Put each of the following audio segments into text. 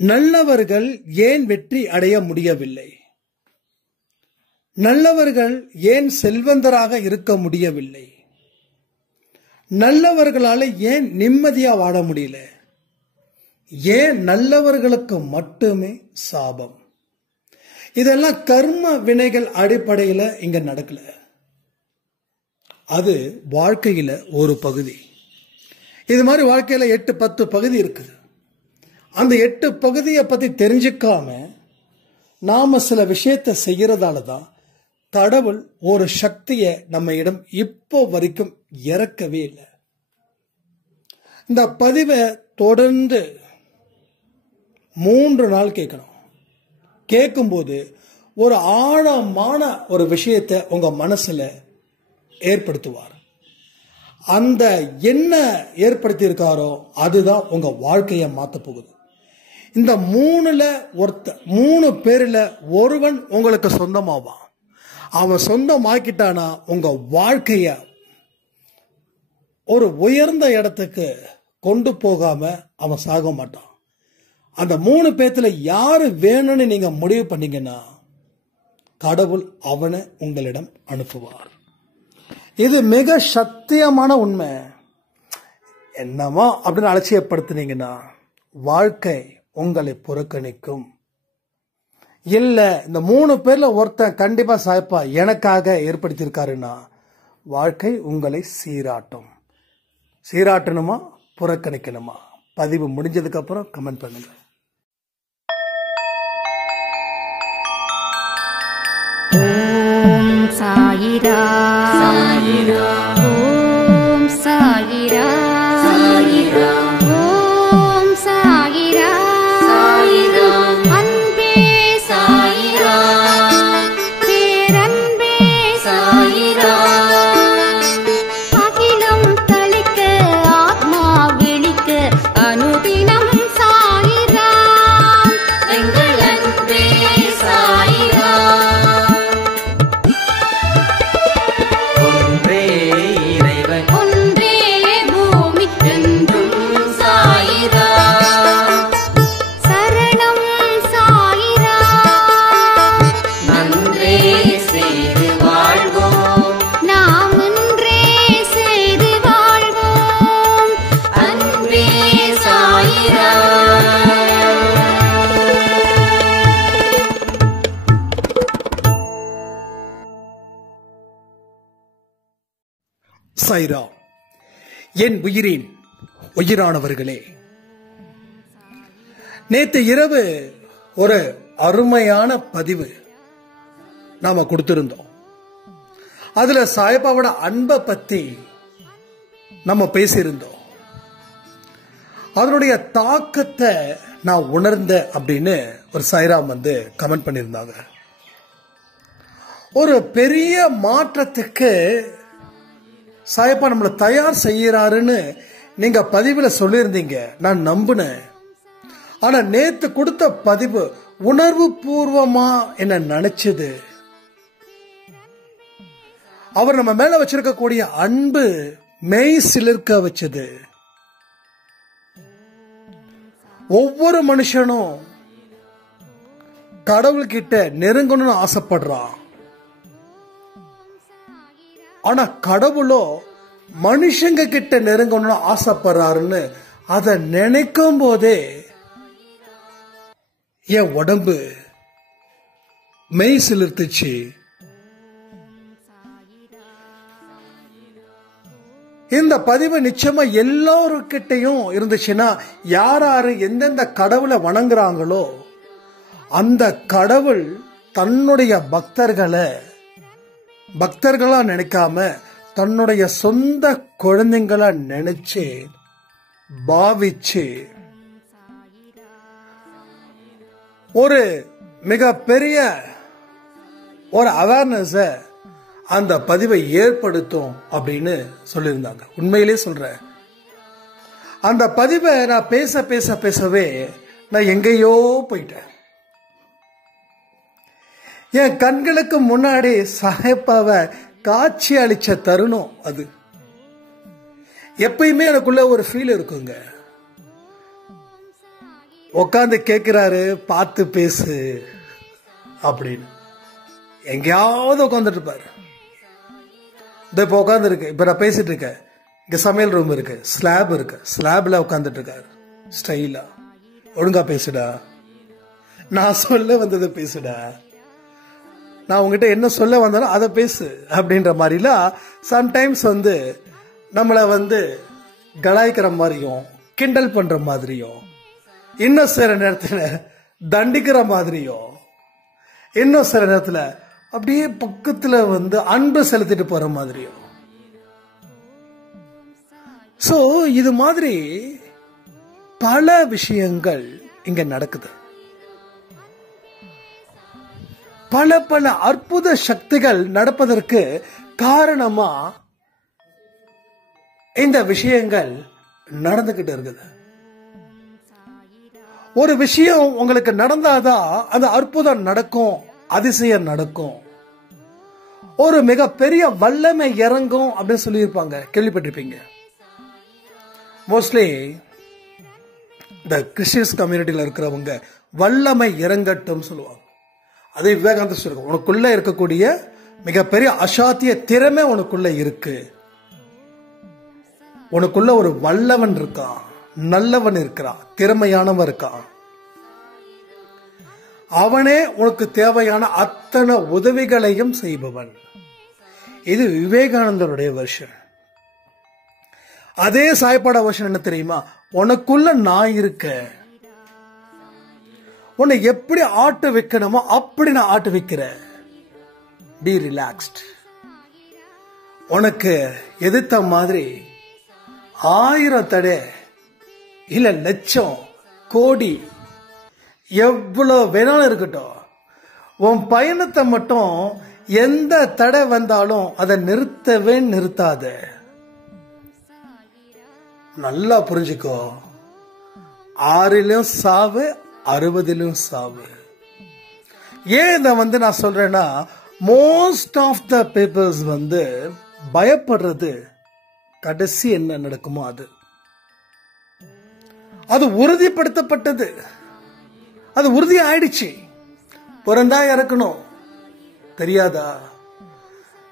நல்லவர்கள் ஏன் வெற்றி அடைய முடியவில்லை? நல்லவர்கள் ஏன் செல்வந்தராக இருக்க முடியவில்லை? நல்லவர்களால ஏன் நிம்மதியா வாழ முடியல? ஏன் நல்லவர்களுக்கு மட்டுமே சாபம்? இதெல்லாம் கர்ம வினைகள் அடிப்படையில் இங்க நடக்கல. அது வாழ்க்கையில ஒரு பகுதி. இது மாதிரி வாழ்க்கையில 8-10 பகுதி இருக்குது. அந்த 8 பகுதியை பத்தி தெரிஞ்சுக்காம நாம சில விஷயத்தை செய்யறதால தான் கடவுள் ஒரு சக்தியை நம்ம இடம் இப்போ வரைக்கும் இறக்கவே இல்லை. இந்த பதிவை தொடர்ந்து 3 நாள் கேட்கணும். கேட்கும்போது ஒரு ஆழமான ஒரு விஷயத்தை உங்க மனசுல ஏற்படுத்துவார். அந்த என்ன ஏற்படுத்தி இருக்காரோ அதுதான் உங்க வாழ்க்கையை மாத்த போகுது. இந்த 3 பேர்ல ஒருவன் உங்களுக்கு சொந்தமாவான். அவன் சொந்தமாக்கிட்டானா உங்க வாழ்க்கைய ஒரு உயர்ந்த இடத்துக்கு கொண்டு போகாம அவன் சாக மாட்டான். அந்த 3 பேத்துல யாரு வேணும்னு நீங்க முடிவு பண்ணீங்கன்னா கடவுள் அவனை உங்களிடம் அனுப்புவார். இது மிக சத்தியமான உண்மை. என்னமா அப்படின்னு அலட்சியப்படுத்தினீங்கன்னா வாழ்க்கை உங்களை புறக்கணிக்கும். இல்ல இந்த 3 பேர்ல ஒருத்தன் கண்டிப்பா சாய்ப்பா எனக்காக ஏற்படுத்தியிருக்காருன்னா வாழ்க்கை உங்களை சீராட்டும். சீராட்டணுமா புறக்கணிக்கணுமா? பதிவு முடிஞ்சதுக்கு அப்புறம் கமெண்ட் பண்ணுங்க. ஓம் சாயிரா சாயிரா, ஓம் சாயிரா சாயிரா, ஓம் சாயிரா சாயிரா, அன்பே சாயிரா, பேரன்பே சாயிரா, அகிலம் தளிக்க ஆத்மா விழிக்க அனுதினம் சாயிரா, எங்கள் அன்பே சாயிரா. சாயிரா. என் உயிரின் உயிரானவர்களே, நேற்று இரவு ஒரு அருமையான பதிவு நாம கொடுத்திருந்தோம். அதுல சாய்பாவோட அன்பை பத்தி நம்ம பேசியிருந்தோம். அதனுடைய தாக்கத்தை நான் உணர்ந்த அப்படின்னு ஒரு சாய்ராம் கமெண்ட் பண்ணியிருந்தாங்க. ஒரு பெரிய மாற்றத்துக்கு சாயப்பா நம்மளை தயார் செய்யறாருன்னு நீங்க பதிவுல சொல்லியிருந்தீங்க. நான் நம்பினேன். ஆனா நேத்து கொடுத்த பதிவு உணர்வு பூர்வமா என்ன நினைச்சது. அவர் நம்ம மேல வச்சிருக்கக்கூடிய அன்பு மெய் சிலிர்க்க வச்சது. ஒவ்வொரு மனுஷனும் கடவுள்கிட்ட நெருங்கணும்னு ஆசைப்படுறான். ஆனா கடவுளோ மனுஷங்க கிட்ட நெருங்கணும்னு ஆசைப்படுறாருன்னு அதை நினைக்கும் போதே என் உடம்பு மெய் சிலிர்த்துச்சு. இந்த பதிவு நிச்சயமா எல்லாருக்கிட்டையும் இருந்துச்சுன்னா யாரு எந்தெந்த கடவுளை வணங்குறாங்களோ அந்த கடவுள் தன்னுடைய பக்தர்களா நினைக்காம தன்னுடைய சொந்த குழந்தைங்களா நினைச்சு பாவிச்சு ஒரு மிகப்பெரிய ஒரு அவேர்னஸ் அந்த பதிவை ஏற்படுத்தும் அப்படின்னு சொல்லியிருந்தாங்க. உண்மையிலே சொல்றேன். அந்த பதிவை நான் பேசவே நான் எங்கேயோ போயிட்டேன். என் கண்களுக்கு முன்னாடி சாயப்பாவை காட்சி அளிச்ச தருணம் அது. எப்பயுமே எனக்குள்ள ஒரு ஃபீல் இருக்குங்க. உட்காந்து கேட்கிறாரு, பார்த்து பேசு அப்படின்னு. எங்கேயாவது உட்காந்துட்டு இருப்பாரு. இப்போ உட்காந்து இருக்கு, இப்ப நான் பேசிட்டு இருக்கேன், இங்க சமையல் ரூம் இருக்கு, ஸ்லாப் இருக்கு, ஸ்லாப்ல உட்காந்துட்டு இருக்காரு ஸ்டைலா. ஒழுங்கா பேசுடா, நான் சொல்ல வந்ததை பேசுடா, நான் உங்ககிட்ட என்ன சொல்ல வந்தாலும் அதை பேசு அப்படின்ற மாதிரிலாம் சம்டைம்ஸ் நம்மளை கலாய்க்கிற மாதிரியும் கிண்டல் பண்ற மாதிரியும், இன்னும் சில நேரத்தில் தண்டிக்கிற மாதிரியும், இன்னும் சில நேரத்தில் அப்படியே பக்கத்துல அன்பு செலுத்திட்டு போற மாதிரியும். சோ இது மாதிரி பல விஷயங்கள் இங்க நடக்குது. பல பல அற்புத சக்திகள் நடப்பதற்கு காரணமா இந்த விஷயங்கள் நடந்துகிட்டு இருக்குது. ஒரு விஷயம் உங்களுக்கு நடந்தாதான் அந்த அற்புதம் நடக்கும், அதிசயம் நடக்கும், ஒரு மிகப்பெரிய வல்லமை இறங்கும் அப்படின்னு சொல்லியிருப்பாங்க, கேள்விப்பட்டிருப்பீங்க. மோஸ்ட்லி இந்த கிறிஸ்டியன்ஸ் கம்யூனிட்டியில இருக்கிறவங்க வல்லமை இறங்கட்டும் சொல்லுவாங்க. அதே விவேகானந்தர் சொல்லுவாங்க, உனக்குள்ள இருக்கக்கூடிய மிகப்பெரிய அசாத்திய திறமை உனக்குள்ள இருக்கு, உனக்குள்ள ஒரு வல்லவன் இருக்கான், நல்லவன் இருக்கிறான், திறமையானவன் இருக்கான், அவனே உனக்கு தேவையான அத்தனை உதவிகளையும் செய்பவன். இது விவேகானந்தருடைய வெர்ஷன். அதே சாய்பாடா வெர்ஷன் என்ன தெரியுமா? உனக்குள்ள நான் இருக்க, உன்னை எப்படி ஆட்டு வைக்கணுமோ அப்படி நான் ஆட்டு வைக்கிறேன், பி ரிலாக்ஸ்ட். உனக்கு எதிர்த்த மாதிரி 1000 தடை இல்ல லட்சம் கோடி எவ்வளவு வேணாலும் இருக்கட்டும், உன் பயணத்தை மட்டும் எந்த தடை வந்தாலும் அதை நிறுத்தவே நிறுத்தாத. நல்லா புரிஞ்சுக்கோ, 6லும் சாவு, 60லும் சாவு. ஏன் இதை நான் சொல்றேன்னா, மோஸ்ட் ஆஃப் த பீப்புள்ஸ் பயப்படுறது கடைசி என்ன நடக்குமோ அது உறுதிப்படுத்தப்பட்டது, அது உறுதி ஆயிடுச்சு. பிறந்தா இறக்கணும் தெரியாதா?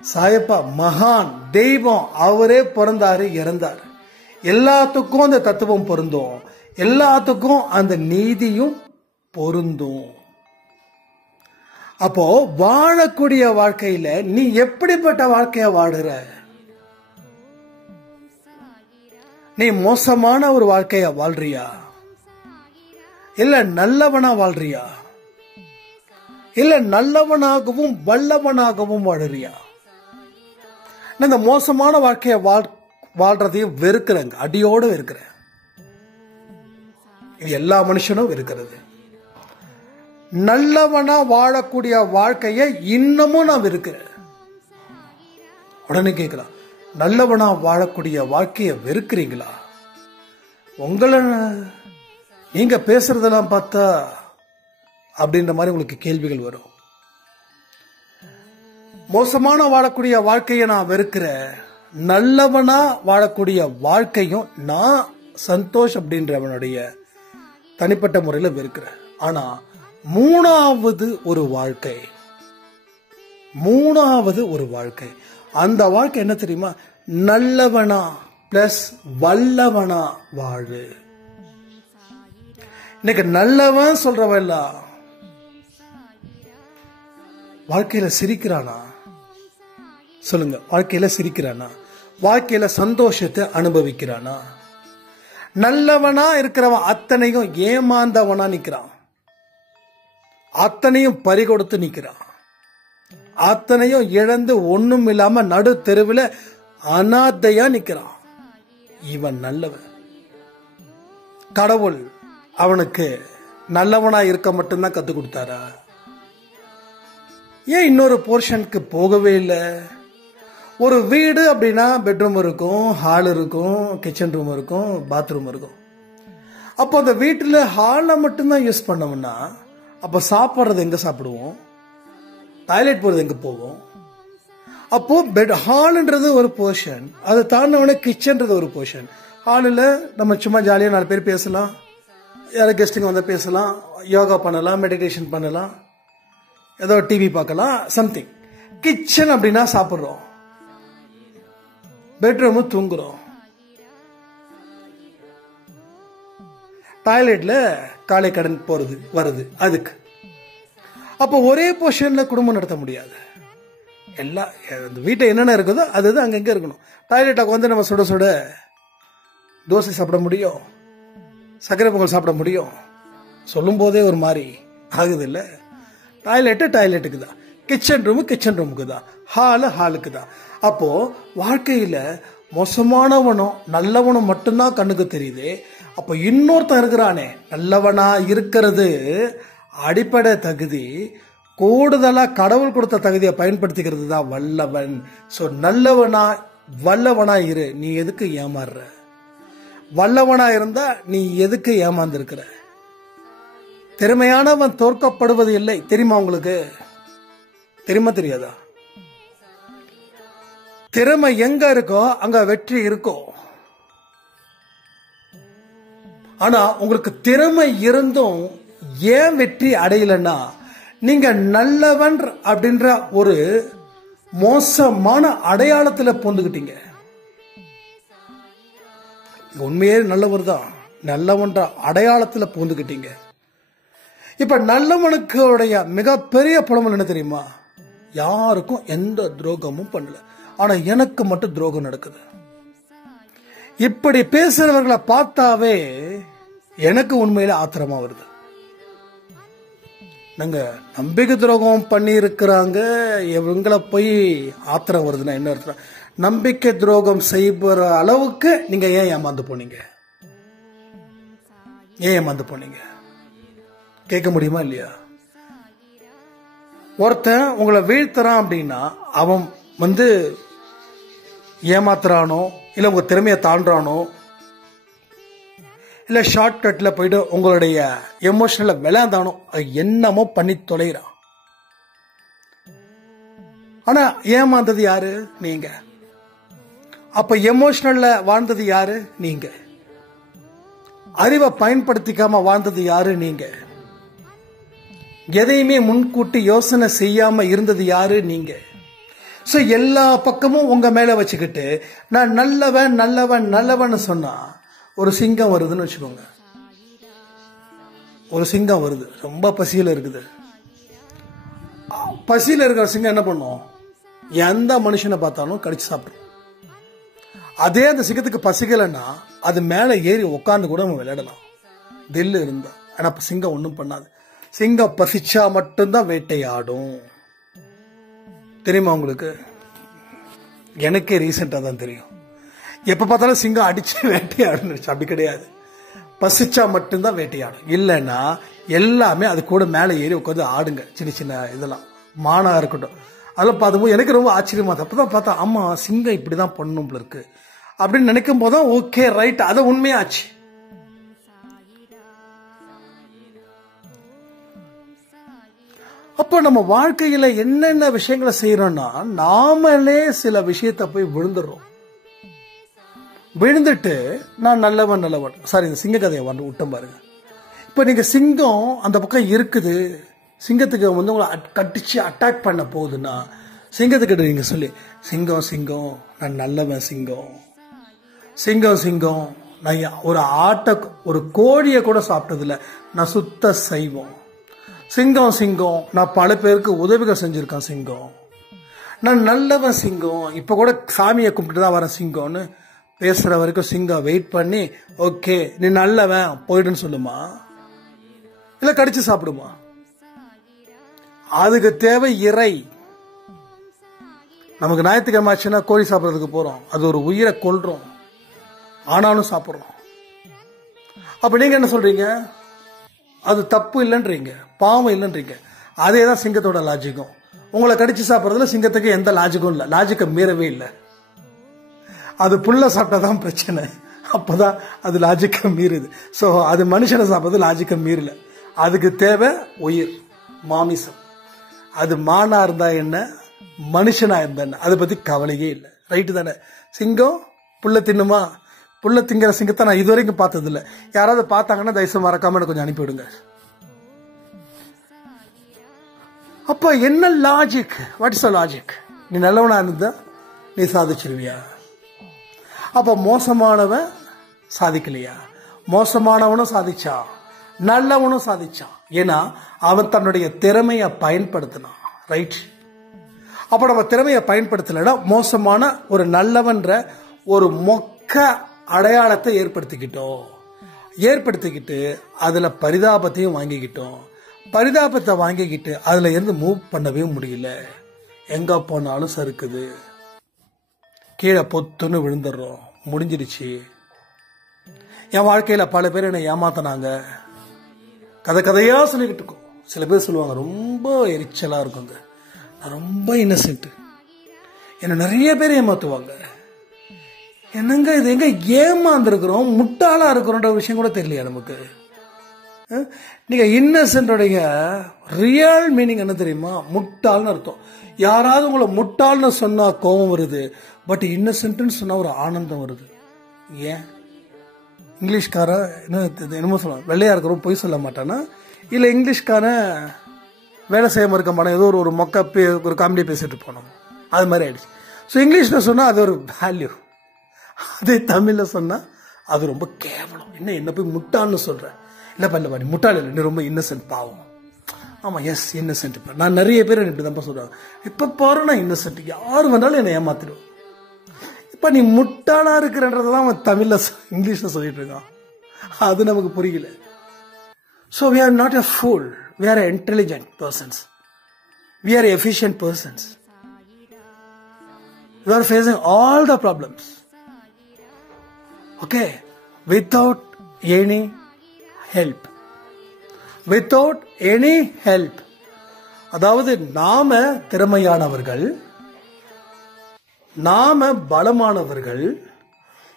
சாயப்பா மகான் தெய்வம், அவரே பிறந்தாரு இறந்தார். எல்லாத்துக்கும் அந்த தத்துவம் பொருந்தும், எல்லாத்துக்கும் அந்த நீதியும் பொருந்தும். அப்போ வாழக்கூடிய வாழ்க்கையில நீ எப்படிப்பட்ட வாழ்க்கைய வாடுற? நீ மோசமான ஒரு வாழ்க்கைய வாழ்றியா, இல்ல நல்லவனா வாழ்றியா, இல்ல நல்லவனாகவும் வல்லவனாகவும் வாழறியா? இந்த மோசமான வாழ்க்கைய வாழ்றதையும் வெறுக்கிறேங்க, அடியோடு வெறுக்கிறேன். இது எல்லா மனுஷனும் வெறுக்கிறது. நல்லவனா வாழக்கூடிய வாழ்க்கைய இன்னமும் நான் வெறுக்கிறேன். உடனே கேட்கலாம், நல்லவனா வாழக்கூடிய வாழ்க்கைய வெறுக்கிறீங்களா? உங்களை நீங்க பேசுறதெல்லாம் பார்த்தா அப்படின்ற மாதிரி உங்களுக்கு கேள்விகள் வரும். மோசமான வாழக்கூடிய வாழ்க்கையை நான் வெறுக்கிறேன், நல்லவனா வாழக்கூடிய வாழ்க்கையும் நான் சந்தோஷ் அப்படின்றவனுடைய தனிப்பட்ட முறையில் வெறுக்கிறேன். ஆனா மூணாவது ஒரு வாழ்க்கை, அந்த வாழ்க்கை என்ன தெரியுமா? நல்லவனா பிளஸ் வல்லவனா வாழு. இன்னைக்கு நல்லவன் சொல்றவன் வாழ்க்கையில சிரிக்கிறானா? சொல்லுங்க, வாழ்க்கையில சிரிக்கிறானா? வாழ்க்கையில சந்தோஷத்தை அனுபவிக்கிறானா? நல்லவனா இருக்கிறவன் அத்தனையும் ஏமாந்தவனா நிக்கிறான், அத்தனையும் பறிகொடுத்து நிக்கிறான், அத்தனையும் இழந்து ஒண்ணும் இல்லாம நடு தெருவில் அனாதையா நிக்கிறான். இவன் நல்லவன். கடவுள் அவனுக்கு நல்லவனா இருக்க மட்டும்தான் கத்து கொடுத்தாரா? ஏன் இன்னொரு போர்ஷனுக்கு போகவே இல்லை? ஒரு வீடு அப்படின்னா பெட்ரூம் இருக்கும், ஹால் இருக்கும், கிச்சன் ரூம் இருக்கும், பாத்ரூம் இருக்கும். அப்போ அந்த வீட்டில் ஹாலில் மட்டும்தான் யூஸ் பண்ணோம்னா அப்போ சாப்பிட்றது எங்கே சாப்பிடுவோம்? டாய்லெட் போகிறது எங்கே போவோம்? அப்போ பெட் ஹால்ன்றது ஒரு போர்ஷன், அதை தாண்டினவொடனே கிச்சன்றது ஒரு போர்ஷன். ஹாலில் நம்ம சும்மா ஜாலியாக 4 பேர் பேசலாம், யாராவது கெஸ்ட்டுங்க வந்து பேசலாம், யோகா பண்ணலாம், மெடிடேஷன் பண்ணலாம், ஏதோ டிவி பார்க்கலாம், சம்திங். கிச்சன் அப்படின்னா சாப்பிட்றோம், பெட்ரூமு தூங்குறோம், டாய்லெட்ல காலை கடன் போறது வருது. அதுக்கு அப்போ ஒரே பொசிஷன்ல குடும்பம் நடத்த முடியாது. எல்லா வீட்டை என்னென்ன இருக்குதோ அது அங்கங்க இருக்கணும். டாய்லெட்டுக்கு வந்து நம்ம சுட சுட தோசை சாப்பிட முடியும், சக்கரை பொங்கல் சாப்பிட முடியும், சொல்லும் போதே ஒரு மாதிரி ஆகுது இல்ல. டாய்லெட்டுக்கு தான், கிச்சன் ரூமுக்கு தான், ஹாலுக்கு தான். அப்போ வாழ்க்கையில மோசமானவனும் நல்லவனும் மட்டும்தான் கண்ணுக்கு தெரியுது. அப்போ இன்னொருத்தன் இருக்கிறானே, நல்லவனா இருக்கிறது அடிப்படை தகுதி. கூடுதலா கடவுள் கொடுத்த தகுதியை பயன்படுத்திக்கிறது தான் வல்லவன். சோ நல்லவனா வல்லவனா இரு. நீ எதுக்கு ஏமாறுற? வல்லவனா இருந்தா நீ எதுக்கு ஏமாந்துருக்கிற? திறமையானவன் தோற்கப்படுவது இல்லை. தெரியுமா உங்களுக்கு? தெரியுமா தெரியாதா? திறமை எங்க இருக்கோ அங்க வெற்றி இருக்கும். ஆனா உங்களுக்கு திறமை இருந்தும் ஏன் வெற்றி அடையலன்னா, நீங்க நல்லவன் அப்படின்ற ஒரு மோசமான அடையாளத்துல பூந்துக்கிட்டீங்க. உண்மையே நல்லவர் தான், நல்லவன்ற அடையாளத்துல பூந்துக்கிட்டீங்க. இப்ப நல்லவனுக்கு மிகப்பெரிய புலம்பல் என்ன தெரியுமா? யாருக்கும் எந்த துரோகமும் பண்ணல, ஆனா எனக்கு மட்டும் துரோகம் நடக்குது. இப்படி பேசுறவர்களை பார்த்தாவே எனக்கு உண்மையில ஆத்திரமா வருது. நாங்க நம்பிக்கை துரோகம் பண்ணி இருக்கிறாங்க, இவங்களை போய் ஆத்திரம் வருதுன்னா என்ன அர்த்தம்? நம்பிக்கை துரோகம் செய்கிற அளவுக்கு நீங்க ஏன் ஏமாந்து போனீங்க? ஏன் ஏமாந்து போனீங்க? கேட்க முடியுமா இல்லையா? ஒருத்தன் உங்களை வீழ்த்துறான் அப்படின்னா அவன் வந்து ஏமாத்துறானோ, இல்ல உங்க திறமையை தாண்டானோ, இல்ல ஷார்ட் கட்ல போயிட்டு உங்களுடைய எமோஷனல விளையாண்டானோ, என்னமோ பண்ணி தொலைகிறான். ஆனா ஏமாந்தது யாரு? நீங்க. அப்ப எமோஷனல்ல வாழ்ந்தது யாரு? நீங்க. அறிவை பயன்படுத்திக்காம வாழ்ந்தது யாரு? நீங்க. எதையுமே முன்கூட்டி யோசனை செய்யாம இருந்தது யாரு? நீங்க. சோ எல்லா பக்கமும் உங்க மேல வச்சுக்கிட்டு நான் நல்லவன் நல்லவன் நல்லவன் சொன்னா, ஒரு சிங்கம் வருதுன்னு வச்சுக்கோங்க. ஒரு சிங்கம் வருது, ரொம்ப பசியில இருக்குது. பசியில இருக்கிற சிங்கம் என்ன பண்ணும்? எந்த மனுஷனை பார்த்தாலும் கடிச்சு சாப்பிடும். அதே அந்த சிங்கத்துக்கு பசிக்கலைன்னா அது மேல ஏறி உட்கார்ந்து கூட நம்ம விளையாடலாம், தில்லு இருந்தா. ஆனா சிங்கம் ஒன்றும் பண்ணாது. சிங்கம் பசிச்சா மட்டும்தான் வேட்டையாடும். தெரியுமா உங்களுக்கு? எனக்கே ரீசெண்டா தான் தெரியும். எப்ப பார்த்தாலும் சிங்கம் அடிச்சு வேட்டையாடும். அப்படி கிடையாது. பசிச்சா மட்டும்தான் வேட்டையாடும். இல்லைன்னா எல்லாமே அது கூட மேலே ஏறி உட்காந்து ஆடுங்க. சின்ன சின்ன இதெல்லாம் மானா இருக்கட்டும், அதெல்லாம் பார்த்தும்போது எனக்கு ரொம்ப ஆச்சரியமா. அப்பதான் பார்த்தா ஆமா சிங்கம் இப்படிதான் பண்ணணும் போல இருக்கு அப்படின்னு நினைக்கும் போதுதான் ஓகே ரைட், அது உண்மையாச்சு. அப்போ நம்ம வாழ்க்கையில என்னென்ன விஷயங்களை செய்யறோம்னா, நாமளே சில விஷயத்த போய் விழுந்துடுறோம். விழுந்துட்டு நான் நல்லவன் நல்லவன். சாரி, இந்த சிங்க கதையை விட்டம் பாருங்க. இப்ப நீங்க சிங்கம் அந்த பக்கம் இருக்குது, சிங்கத்துக்கு வந்து உங்களை கட்டிச்சு அட்டாக் பண்ண போகுதுன்னா, சிங்கத்துக்கிட்ட நீங்க சொல்லி, சிங்கம் சிங்கம் நான் நல்லவன், சிங்கம் சிங்கம் சிங்கம் நான் ஒரு ஒரு கோழியை கூட சாப்பிட்டதில்ல, நான் சுத்த சைவம். சிங்கம் சிங்கம் நான் பல பேருக்கு உதவிகள் செஞ்சிருக்கேன், சிங்கம் நான் நல்லவன், சிங்கம் இப்ப கூட சாமியை கும்பிட்டு தான் வரேன் சிங்கம்னு பேசுற வரைக்கும் சிங்கம் வெயிட் பண்ணி ஓகே நீ நல்லவன் போயிடுன்னு சொல்லுமா, இல்ல கடிச்சு சாப்பிடுமா? அதுக்கு தேவை இறை. நமக்கு ஞாயிற்றுக்கிழமை ஆச்சுன்னா கோழி சாப்பிட்றதுக்கு போறோம், அது ஒரு உயிரை கொல்றோம், ஆனாலும் சாப்பிட்றோம். அப்ப நீங்க என்ன சொல்றீங்க? அது தப்பு இல்லைன்றீங்க, பாவம் இல்லைன்றீங்க. அதே தான் சிங்கத்தோட லாஜிக்கும். உங்களை கடிச்சு சாப்பிட்றதுல சிங்கத்துக்கு எந்த லாஜிக்கும் இல்லை, லாஜிக்கை மீறவே இல்லை. அது புல்ல சாப்பிட்டாதான் பிரச்சனை, அப்பதான் அது லாஜிக்கை மீறுது. ஸோ அது மனுஷனை சாப்பிட்றது லாஜிக்கை மீறல. அதுக்கு தேவை உயிர், மாமிசம். அது மானா இருந்தா என்ன, மனுஷனா இருந்தா என்ன, அதை பத்தி கவலையே இல்லை. ரைட்டு தானே? சிங்கம் புல்ல தின்னுமா? புல்ல திங்கிற சிங்கத்தை நான் இது வரைக்கும் பார்த்தது இல்லை. யாராவது பார்த்தாங்கன்னா தயவுசெய்து மறக்காம எனக்கு கொஞ்சம் அனுப்பிவிடுங்க. அப்ப என்ன logic? What is the logic? நீ நல்லவனா இருந்தா நீ சாதிச்சிருவியா? அப்ப மோசமானவன் சாதிக்கலையா? மோசமானவனும் சாதிச்சான், நல்லவனும் சாதிச்சான். ஏன்னா அவன் தன்னுடைய திறமையை பயன்படுத்தினான். ரைட்? அப்ப நம்ம திறமையை பயன்படுத்தலைன்னா மோசமான ஒரு நல்லவன்ற ஒரு மொக்க அடையாளத்தை ஏற்படுத்திக்கிட்டு அதுல பரிதாபத்தையும் வாங்கிக்கிட்டோம். பரிதாபத்தை வாங்கிக்கிட்டு அதுல இருந்து மூவ் பண்ணவே முடியல. எங்க போனாலும் சறுக்குது, கீழே பொத்துன்னு விழுந்துடுறோம், முடிஞ்சிருச்சு. என் வாழ்க்கையில பல பேர் என்னை ஏமாத்தினாங்க, கதையா சொல்லிக்கிட்டு இருக்கோம். சில பேர் சொல்லுவாங்க ரொம்ப எரிச்சலா இருக்குங்க, நான் ரொம்ப இன்னசென்ட், என்ன நிறைய பேர் ஏமாத்துவாங்க. என்னங்க இது, எங்க ஏமாந்துருக்கிறோம், முட்டாளா இருக்கிறோன்ற விஷயம் கூட தெரியலையா நமக்கு? நீங்க இன்னசென்டோடைய ரியல் மீனிங் என்ன தெரியுமா? முட்டாள்னு அர்த்தம். யாராவது உங்களை முட்டாள்னு சொன்னா கோபம் வருது, பட் இன்னசென்ட்னு சொன்னா ஒரு ஆனந்தம் வருது. ஏன்? இங்கிலீஷ்காரன் என்னமோ சொல்லுவான், வெள்ளையா இருக்கிறோம் பொய் சொல்ல மாட்டானா, இல்ல இங்கிலீஷ்காரன் வேலை செய்யாம இருக்க மாட்டான், ஏதோ ஒரு மொக்க ஒரு காமெடி பேசிட்டு போனோம், அது மாதிரி ஆயிடுச்சு. ஸோ இங்கிலீஷ்ல சொன்னா அது ஒரு வேல்யூ, அதே தமிழ்ல சொன்னா அது ரொம்ப கேவலம். என்ன போய் முட்டாள்னு சொல்ற? இல்லப்பா நீ முட்டாள் இல்லை, நீ ரொம்ப இன்னசென்ட், பாவம். ஆமா, எஸ் இன்னசென்ட். நான் நிறைய பேர் இப்படிதான் சொல்றாங்க, இப்ப பாரு நான் இன்னசென்ட், யாரு வந்தாலும் என்னை ஏமாத்திடுவோம். இப்ப நீ முட்டாளா இருக்கிறன்றதெல்லாம் அவன் தமிழ்ல இங்கிலீஷ்ல சொல்லிட்டு இருக்கான், அது நமக்கு புரியல. So we are not a fool, we are intelligent persons, we are efficient persons, we are facing all the problems, okay, without any help. அதாவது நாம திறமையானவர்கள், நாம பலமானவர்கள்,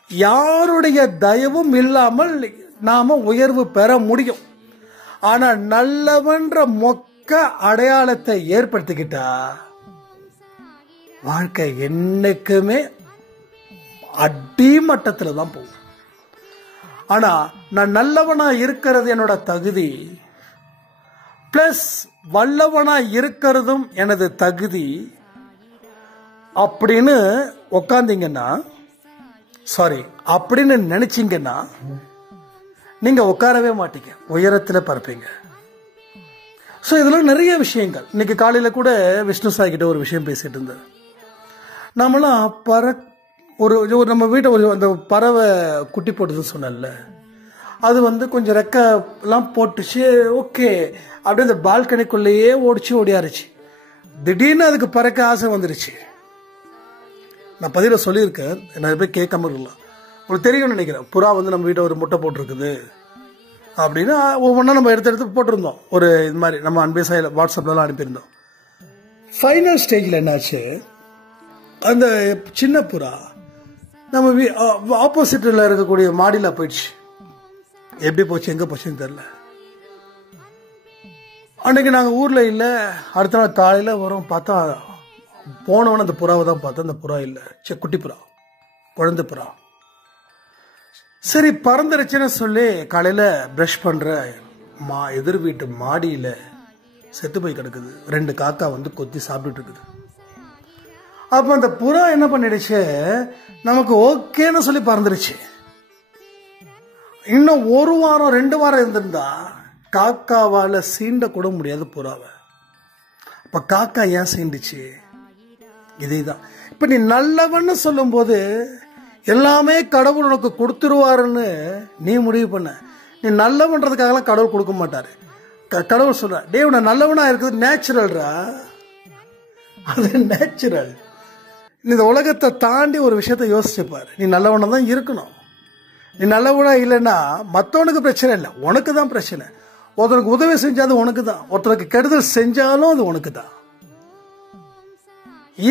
யாருடைய தயவும் இல்லாமல் நாம உயர்வு பெற முடியும். ஆனா நல்லவன்ற மொக்க அடையாளத்தை ஏற்படுத்திக்கிட்டா வாழ்க்கை என்னைக்குமே அடிமட்டத்துல தான் போகும். ஆனா நான் நல்லவனா இருக்கிறது என்னோட தகுதி, பிளஸ் வல்லவனா இருக்கிறதும் எனது தகுதி அப்படின்னு உக்காந்தீங்கன்னா, அப்படின்னு நினைச்சீங்கன்னா நீங்க உட்காரவே மாட்டீங்க, உயரத்துல பறப்பீங்க. ஸோ இதெல்லாம் நிறைய விஷயங்கள். இன்னைக்கு காலையில கூட விஷ்ணு சாய் கிட்ட ஒரு விஷயம் பேசிட்டு இருந்தேன். நம்மளாம் ஒரு நம்ம வீட்டை அந்த பறவை குட்டி போட்டதுன்னு சொன்னல, அது கொஞ்சம் ரெக்க எல்லாம் போட்டுச்சு, ஓகே, அப்படியே அந்த பால்கனிக்குள்ளேயே ஓடியாருச்சு. திடீர்னு அதுக்கு பறக்க ஆசை வந்துருச்சு. நான் பதில சொல்லியிருக்கேன், நிறைய பேர் கேட்காம இருக்கலாம், உங்களுக்கு தெரியும்னு நினைக்கிறேன். புறா நம்ம வீட்டை ஒரு முட்டை போட்டிருக்குது அப்படின்னு ஒவ்வொன்றா நம்ம எடுத்து போட்டிருந்தோம். ஒரு இது மாதிரி நம்ம அன்பே சாயில் வாட்ஸ்அப்லாம் அனுப்பியிருந்தோம். ஃபைனல் ஸ்டேஜில் என்னாச்சு, அந்த சின்ன புறா நம்ம ஆப்போசிட்ல இருக்கக்கூடிய மாடியில் போயிடுச்சு. எப்படி போச்சு, எங்க போச்சுன்னு தெரியல. அன்னைக்கு நாங்கள் ஊர்ல இல்லை, அடுத்த நாள் காலையில வரோம், பார்த்தா போனவன அந்த புறாவை தான் பார்த்தா, அந்த புறா இல்லை, குட்டி புறா, குழந்தை புறா. சரி பறந்துருச்சுன்னு சொல்லி காலையில பிரஷ் பண்ற எதிர் வீட்டு மாடியில செத்து போய் கிடக்குது. 2 காக்கா கொத்தி சாப்பிட்டுட்டு இருக்குது. அப்ப அந்த புறா என்ன பண்ணிடுச்சு, நமக்கு ஓகேன்னு சொல்லி பறந்துருச்சு. இன்னும் 1 வாரம் 2 வாரம் இருந்திருந்தா காக்காவால சீண்ட கூட முடியாது புறாவை. அப்ப காக்கா ஏன் சீண்டுச்சு? இதேதான். இப்ப நீ நல்லவன்னு சொல்லும் போது எல்லாமே கடவுள் உனக்கு கொடுத்துருவாருன்னு நீ முடிவு பண்ண. நீ நல்லவன்றதுக்காகலாம் கடவுள் கொடுக்க மாட்டாரு. கடவுள் சொல்ற, டே உன்னை நல்லவனா இருக்குது நேச்சுரல்ரா, அது நேச்சுரல். இந்த உலகத்தை தாண்டி ஒரு விஷயத்த யோசிச்சுப்பாரு. நீ நல்லவனா தான் இருக்கணும். நீ நல்லவனா இல்லைன்னா மற்றவனுக்கு பிரச்சனை இல்லை, உனக்கு தான் பிரச்சனை. ஒருத்தனுக்கு உதவி செஞ்சாலும் உனக்கு தான், ஒருத்தனுக்கு கெடுதல் செஞ்சாலும் அது உனக்கு தான்.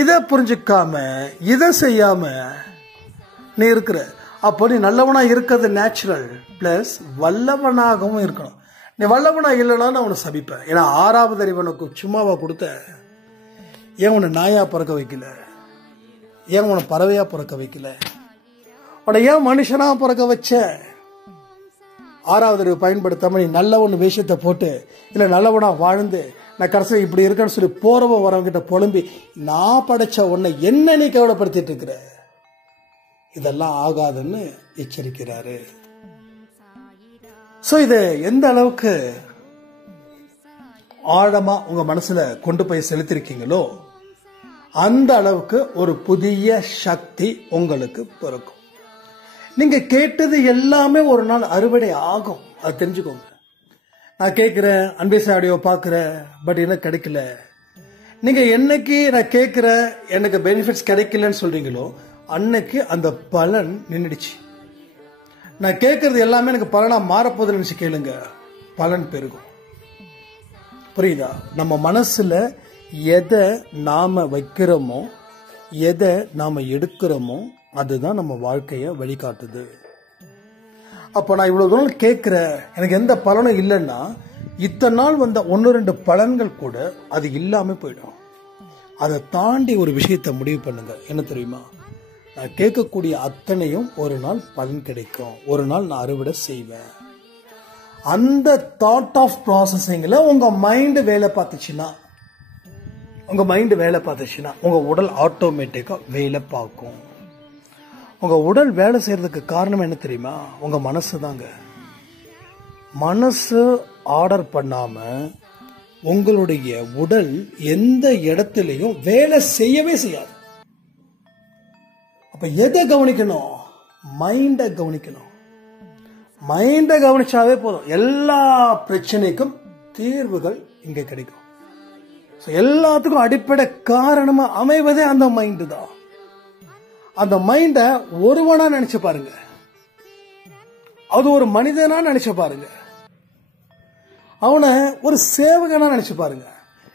இதை புரிஞ்சுக்காம இதை செய்யாம நீ இருக்கிற, அப்போ நீ நல்லவனா இருக்கிறது நேச்சுரல், பிளஸ் வல்லவனாகவும் இருக்கணும். நீ வல்லவனா இல்லைன்னா நான் உன்னை சபிப்பேன். ஏன்னா 6வது அறிவனுக்கு சும்மாவா கொடுத்த? ஏன் உன்னை நாயா பிறக்க வைக்கல? ஏன் உன்னை பறவையா பிறக்க வைக்கல? உன்னை ஏன் மனுஷனா பிறக்க வச்ச? ஆறாவது அறிவு பயன்படுத்தாம நீ நல்லவன் வேஷத்தை போட்டு இல்ல நல்லவனா வாழ்ந்து நான் கடைசியில் இப்படி இருக்கேன்னு சொல்லி போறவன் வரவங்கிட்ட புலம்பி நான் படைச்ச உன்னை என்ன நீ கவலைப்படுத்திட்டு இருக்கிற? இதெல்லாம் ஆகாதுன்னு எச்சரிக்கிறாரு. சோ இதை எந்த அளவுக்கு ஆழமா உங்க மனசுல கொண்டு போய் செலுத்திருக்கீங்களோ அந்த அளவுக்கு ஒரு புதிய சக்தி உங்களுக்கு பிறக்கும். நீங்க கேட்டது எல்லாமே ஒரு நாள் அறுவடை ஆகும், அது தெரிஞ்சுக்கோங்க. நான் கேட்கிறேன், அன்பேச ஆடியோ பார்க்கிறேன், பட் எனக்கு கிடைக்கல. நீங்க என்னைக்கு நான் கேட்கிற எனக்கு பெனிஃபிட்ஸ் கிடைக்கலன்னு சொல்றீங்களோ அன்னைக்கு அந்த பலன் நின்றுடுச்சு. நான் கேட்கறது எல்லாமே எனக்கு பலனா மாறப்போகுதுன்னு நினைச்சு கேளுங்க, பலன் பெருகும். புரியுதா? நம்ம மனசுல எதை நாம வைக்கிறோமோ எதை நாம எடுக்கிறோமோ அதுதான் நம்ம வாழ்க்கைய வழிகாட்டுது. அப்போ நான் இவ்வளவு தூரம் கேட்கிறேன், எனக்கு எந்த பலனும் இல்லைன்னா இத்தனை நாள் வந்த 1-2 பலன்கள் கூட அது இல்லாம போயிடும். அதை தாண்டி ஒரு விஷயத்தை முடிவு பண்ணுங்க. என்ன தெரியுமா? நான் கேட்கக்கூடிய அத்தனையும் ஒரு நாள் பலன் கிடைக்கும், ஒரு நாள் நான் அறுவடை செய்வேன். அந்த தாட் ஆஃப் ப்ராசஸிங்ல உங்க மைண்ட் வேலை பார்த்துச்சுன்னா உங்க உடல் ஆட்டோமேட்டிக்கா வேலை பார்க்கும். உங்க உடல் வேலை செய்யறதுக்கு காரணம் என்ன தெரியுமா? உங்க மனசு தாங்க. மனசு ஆர்டர் பண்ணாம உங்களுடைய உடல் எந்த இடத்திலையும் வேலை செய்யவே செய்யாது. அப்ப எதை கவனிக்கணும்? மைண்டை கவனிக்கணும். மைண்டை கவனிச்சாவே போதும், எல்லா பிரச்சனைக்கும் தீர்வுகள் இங்க கிடைக்கும். எல்லாத்துக்கும் அடிப்படை காரணமா அமைவதே அந்த மைண்டு தான். அந்த மைண்ட ஒருவனா நினைச்சு பாருங்க, அது ஒரு மனிதனா நினைச்சு பாருங்க, அவனை ஒரு சேவகனா நினைச்சு பாருங்க,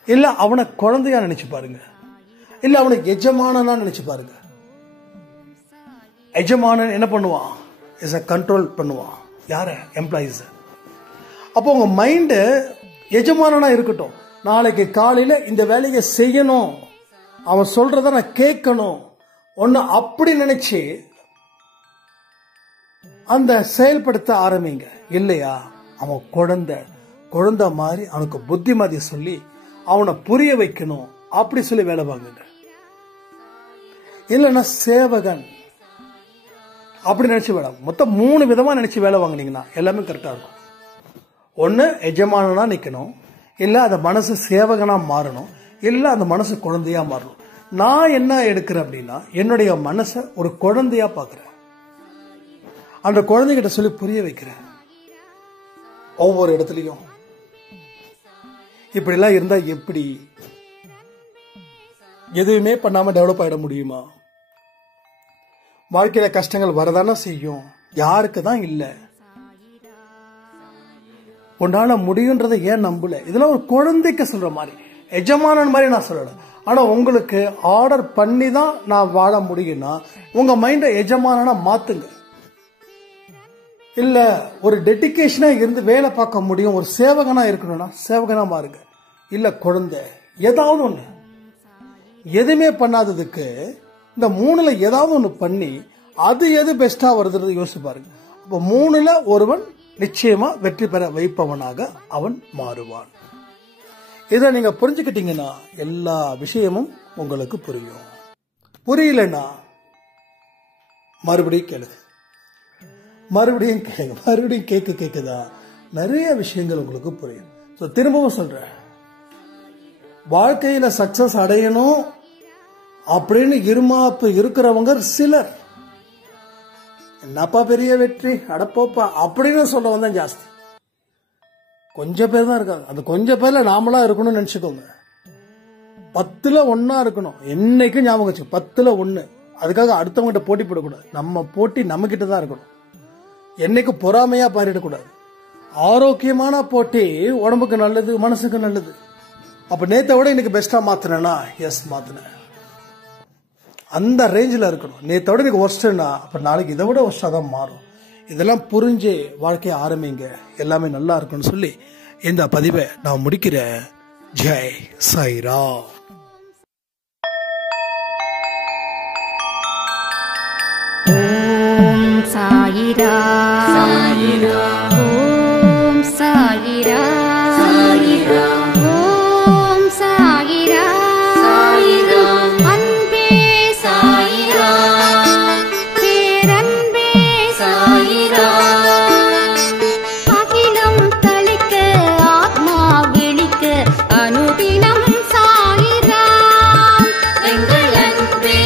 இல்ல அவனை குழந்தையா நினைச்சு பாருங்க, இல்ல அவனை எஜமானனா நினைச்சு பாருங்க. எஜமானன் என்ன பண்ணுவான்? இஸ் கண்ட்ரோல் பண்ணுவான். யார? எம்ப்ளாயிஸ். அப்போ உங்க மைண்டு எஜமானனா இருக்கட்டும். நாளைக்கு காலையில இந்த வேலையை செய்யணும், அவன் சொல்றத நான் கேட்கணும், ஒன்னு அப்படி நினைச்சு அந்த செயல்படுத்த ஆரம்பிங்க. இல்லையா அவன் குழந்தை மாதிரி அவனுக்கு புத்திமதி சொல்லி அவனை புரிய வைக்கணும், அப்படி சொல்லி வேலை வாங்குங்க. இல்லைன்னா சேவகன் அப்படி நினைச்சு வேலை. மொத்தம் 3 விதமா நினைச்சு வேலை வாங்கினீங்கன்னா எல்லாமே கரெக்டா இருக்கும். ஒன்னு எஜமானனா நிக்கணும், இல்ல அந்த மனசு சேவகனா மாறணும், இல்ல அந்த மனசு குழந்தையா மாறணும். நான் என்ன எடுக்கிறேன் அப்படின்னா என்னுடைய மனசை ஒரு குழந்தையா பாக்குறேன், அந்த குழந்தைகிட்ட சொல்லி புரிய வைக்கிறேன். ஒவ்வொரு இடத்துலயும் இப்படி எல்லாம் இருந்தா எப்படி எதுவுமே பண்ணாம டெவலப் ஆயிட முடியுமா? வாழ்க்கையில கஷ்டங்கள் வரதானே செய்யும், யாருக்கு தான் இல்ல. உன்னால முடியுன்றதை ஏன் நம்பல? இதெல்லாம் ஒரு குழந்தைக்கு சொல்ற மாதிரி, எஜமானன் மாதிரி நான் சொல்லல. ஆனா உங்களுக்கு ஆர்டர் பண்ணி தான் நான் வாழ முடியும்னா உங்க மைண்ட எஜமானனா மாத்துங்க. இல்ல ஒரு டெடிகேஷனா இருந்து வேலை பார்க்க முடியும், ஒரு சேவகனா இருக்கணும்னா சேவகனா மாறுங்க. இல்ல குழந்தை, ஏதாவது ஒண்ணு. எதுவுமே பண்ணாததுக்கு இந்த 3ல ஏதாவது ஒண்ணு பண்ணி அது எது பெஸ்டா வருதுன்னு யோசிச்சு பாருங்க. அப்ப 3ல ஒருவன் நிச்சயமா வெற்றி பெற வைப்பவனாக அவன் மாறுவான். இதை நீங்க புரிஞ்சுக்கிட்டீங்கன்னா எல்லா விஷயமும் உங்களுக்கு புரியும். புரியலன்னா மறுபடியும் கேளுங்க, மறுபடியும் கேக்குதா நிறைய விஷயங்கள் உங்களுக்கு புரியும். திரும்பவும் சொல்றேன், வாழ்க்கையில சக்சஸ் அடையணும் அப்படின்னு இருமாப்பு இருக்கிறவங்க சிலர். என்னப்பா பெரிய வெற்றி, அடப்போப்பா அப்படின்னு சொல்றவங்க தான் ஜாஸ்தி. கொஞ்சம் பேர் தான் இருக்காங்க. அந்த கொஞ்சம் பேர்ல நாமளா இருக்கணும்னு நினைச்சுக்கோங்க. 10ல் 1 இருக்கணும். என்னைக்கும் ஞாபகம் வச்சு 10ல் 1. அதுக்காக அடுத்தவங்கிட்ட போட்டி போடக்கூடாது. நம்ம போட்டி நம்ம கிட்ட தான் இருக்கணும். என்னைக்கு பொறாமையா பாரிடக்கூடாது. ஆரோக்கியமான போட்டி உடம்புக்கு நல்லது, மனசுக்கு நல்லது. அப்ப நேத்தை விட இன்னைக்கு பெஸ்டா மாத்தினா எஸ் மாத்தினேன், அந்த ரேஞ்சில் இருக்கணும். நேத்தோட இன்னைக்கு ஒர்ஸ்ட்னா அப்ப நாளைக்கு இதை விட ஒர்ஸ்டா தான் மாறும். இதெல்லாம் புரிஞ்சு வாழ்க்கையை ஆரம்பிங்க, எல்லாமே நல்லா இருக்கும்னு சொல்லி இந்த பதிவை நான் முடிக்கிறேன். ஜெய் சாய்ராம். ஓம் சாயிராம் சாயிராம் ஓம் சாயிராம் சாயிராம் ஓம் சாயிராம் சாயிராம் அன்பே சாயிராம் பேரன்பே சாயிராம் அகிலம் தளிக்க ஆத்மா விழிக்க அனுதினம் சாயிராம் எங்கள் அன்பே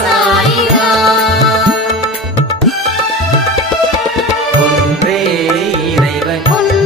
சாயிராம் ஒன்றே இறைவன் ஒன்றே